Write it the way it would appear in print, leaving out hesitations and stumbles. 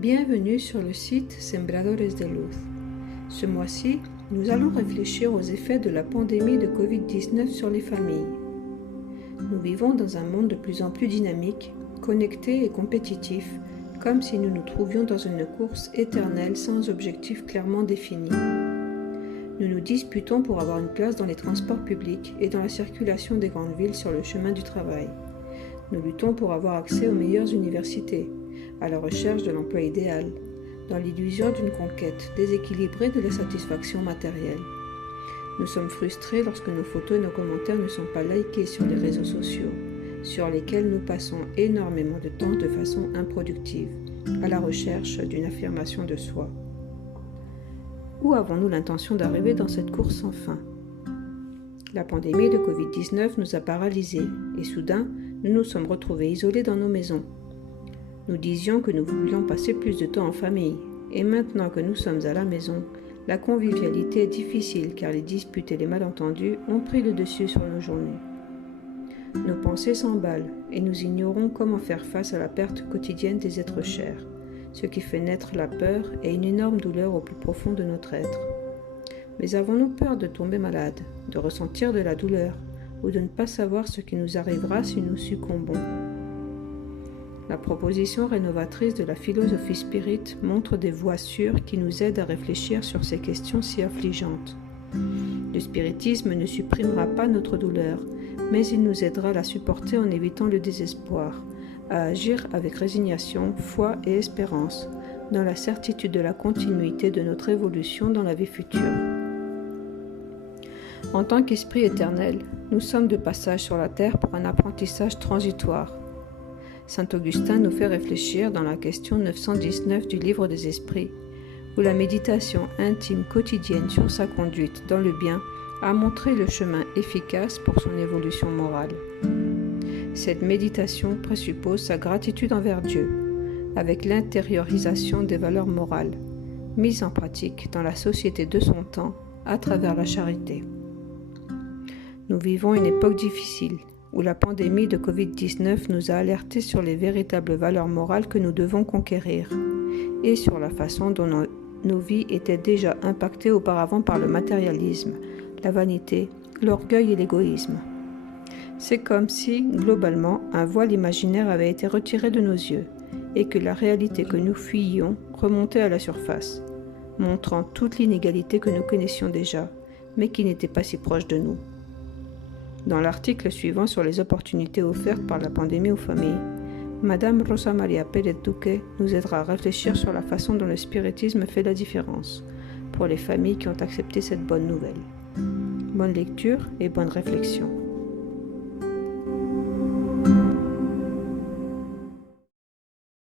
Bienvenue sur le site Sembradores de Luz. Ce mois-ci, nous allons réfléchir aux effets de la pandémie de Covid-19 sur les familles. Nous vivons dans un monde de plus en plus dynamique, connecté et compétitif, comme si nous nous trouvions dans une course éternelle sans objectif clairement défini. Nous nous disputons pour avoir une place dans les transports publics et dans la circulation des grandes villes sur le chemin du travail. Nous luttons pour avoir accès aux meilleures universités, à la recherche de l'emploi idéal, dans l'illusion d'une conquête déséquilibrée de la satisfaction matérielle. Nous sommes frustrés lorsque nos photos et nos commentaires ne sont pas likés sur les réseaux sociaux, sur lesquels nous passons énormément de temps de façon improductive, à la recherche d'une affirmation de soi. Où avons-nous l'intention d'arriver dans cette course sans fin ? La pandémie de Covid-19 nous a paralysés et soudain, nous nous sommes retrouvés isolés dans nos maisons. Nous disions que nous voulions passer plus de temps en famille, et maintenant que nous sommes à la maison, la convivialité est difficile car les disputes et les malentendus ont pris le dessus sur nos journées. Nos pensées s'emballent et nous ignorons comment faire face à la perte quotidienne des êtres chers, ce qui fait naître la peur et une énorme douleur au plus profond de notre être. Mais avons-nous peur de tomber malade, de ressentir de la douleur, ou de ne pas savoir ce qui nous arrivera si nous succombons ? La proposition rénovatrice de la philosophie spirit montre des voies sûres qui nous aident à réfléchir sur ces questions si affligeantes. Le spiritisme ne supprimera pas notre douleur, mais il nous aidera à la supporter en évitant le désespoir, à agir avec résignation, foi et espérance, dans la certitude de la continuité de notre évolution dans la vie future. En tant qu'esprit éternel, nous sommes de passage sur la terre pour un apprentissage transitoire. Saint Augustin nous fait réfléchir dans la question 919 du Livre des Esprits, où la méditation intime quotidienne sur sa conduite dans le bien a montré le chemin efficace pour son évolution morale. Cette méditation présuppose sa gratitude envers Dieu, avec l'intériorisation des valeurs morales, mises en pratique dans la société de son temps à travers la charité. Nous vivons une époque difficile, où la pandémie de Covid-19 nous a alertés sur les véritables valeurs morales que nous devons conquérir, et sur la façon dont nos vies étaient déjà impactées auparavant par le matérialisme, la vanité, l'orgueil et l'égoïsme. C'est comme si, globalement, un voile imaginaire avait été retiré de nos yeux, et que la réalité que nous fuyions remontait à la surface, montrant toute l'inégalité que nous connaissions déjà, mais qui n'était pas si proche de nous. Dans l'article suivant sur les opportunités offertes par la pandémie aux familles, Madame Rosa Maria Pérez Duque nous aidera à réfléchir sur la façon dont le spiritisme fait la différence pour les familles qui ont accepté cette bonne nouvelle. Bonne lecture et bonne réflexion.